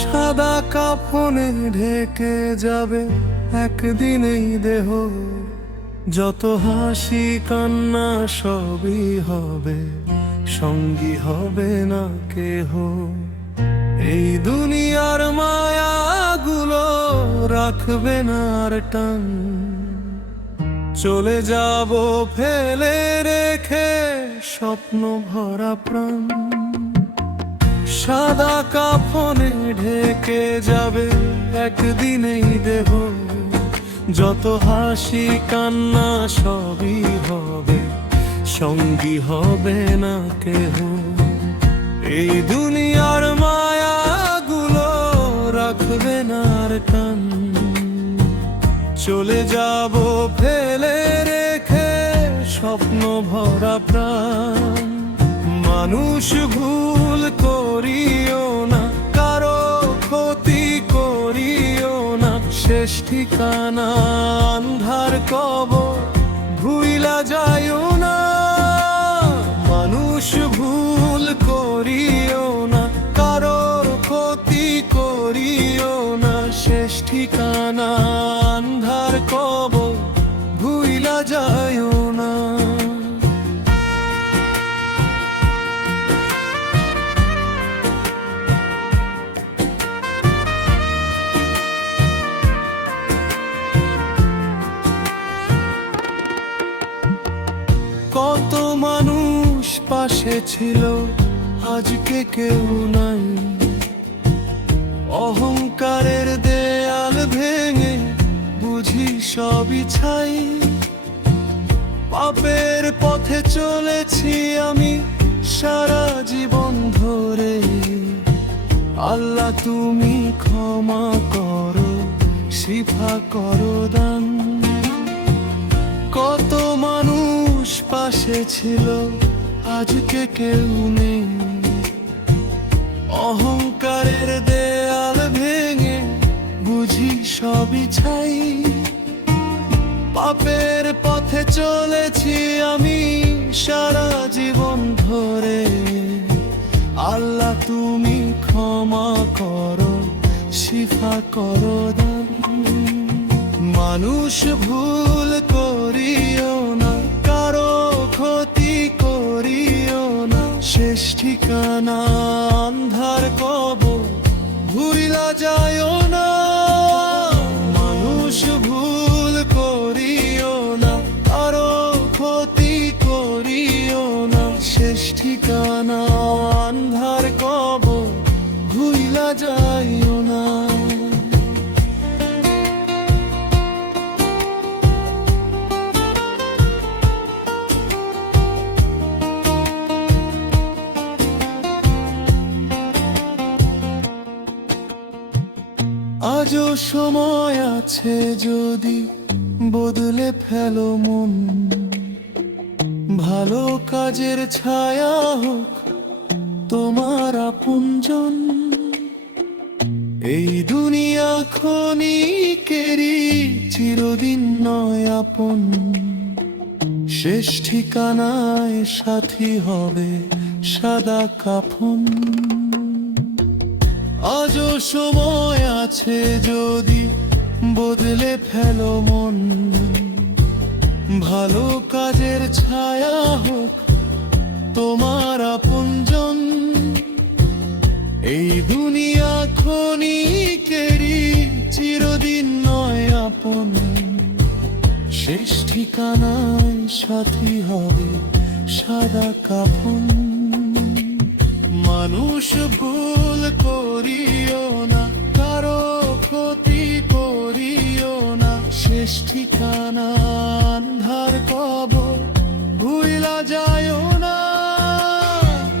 সাদা কাফনে ঢেকে যাবে একদিনেই দেহ, যত হাসি কান্না সবই হবে, সঙ্গী হবে না কেহ। এই দুনিয়ার মায়াগুলো রাখবে না আর টান, চলে যাব ফেলে রেখে স্বপ্ন ভরা প্রাণ। সাদা কাফনে ঢেকে যাবে একদিনেই দেহ, যত হাসি কান্না সবই হবে, সঙ্গী হবে না কেহ। এই দুনিয়ার মায়াগুলো রাখবে না আর টান, চলে যাব ফেলে রেখে স্বপ্ন ভরা প্রাণ। মানুষ ভুল করিও না, কারো ক্ষতি করিও না, শেষ ঠিকানা আন্ধার কবর ভুইলা যাইও না। মানুষ ভুল করিও না, কারোর ক্ষতি করিও না, শেষ ঠিকানা আন্ধার কবর ভুইলা যাইও না। কত মানুষ পাশে ছিল, আজকে কেউ নাই। অহংকারের দেয়াল ভেঙে বুঝি সবই ছাই। পাপের পথে চলেছি আমি সারা জীবন ধরে, আল্লাহ তুমি ক্ষমা করো, শিফা করো দান। কত মানুষ পাশে ছিল, আজকে কেউ নেই। অহংকারের দেয়াল ভেঙে বুঝি সবই ছাই। পাপের পথে চলেছি আমি সারা জীবন ধরে, আল্লাহ তুমি ক্ষমা করো, শিফা করো দান। মানুষ ভুল করিও না, কারো ক্ষতি করিও না, শেষ ঠিকানা আন্ধার কবর ভুইলা যাইও না। মানুষ ভুল করিও না, কারো ক্ষতি করিও না, শেষ ঠিকানা আন্ধার কবর ভুইলা যাইও না। আজও সময় আছে যদি বদলে ফেলো মন, ভালো কাজের ছায়া হোক তোমার আপনজন। এই দুনিয়া ক্ষণিকেরই, চিরদিন নয় আপন, শেষ ঠিকানায় সাথী হবে সাদা কাফন। আজও সময় আছে যদি বদলে ফেলো মন, ভালো কাজের ছায়া হোক তোমার আপনজন। এই দুনিয়া ক্ষণিকেরই, চিরদিন নয় আপন, শেষ ঠিকানায় সাথী হবে সাদা কাফন। মানুষ ভুল করিও না, কারো ক্ষতি করিও না, শেষ ঠিকানা আন্ধার কবর ভুইলা যাইও না।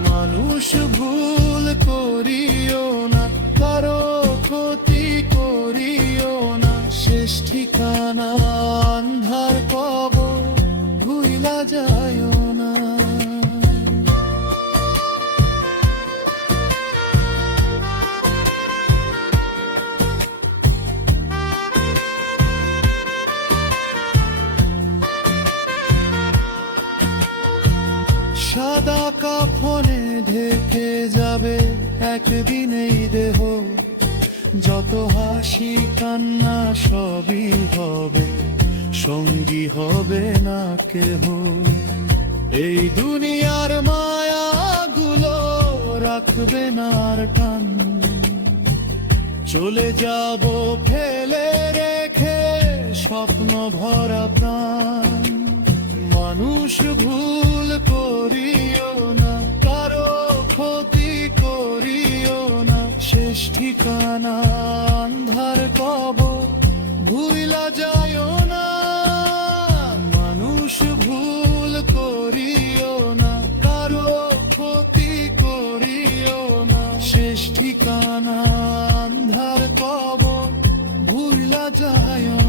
মানুষ ভুল করিও না, কারো ক্ষতি করিও না, শেষ ঠিকানা আন্ধার কবর ভুইলা যাইও না। সাদা কাফনে ঢেকে যাবে একদিনেই দেহ, যত হাসি কান্না সবই হবে, সঙ্গী হবে না কেহ। এই দুনিয়ার মায়াগুলো রাখবে না আর টান, চলে যাব ফেলে রেখে স্বপ্ন ভরা প্রাণ। মানুষ ভুল করিও না, কারো ক্ষতি করিও না, শেষ ঠিকানা আন্ধার কবর, ভুইলা যাইও না। মানুষ ভুল করিও না, কারো ক্ষতি করিও না, শেষ ঠিকানা আন্ধার কবর, ভুইলা যাইও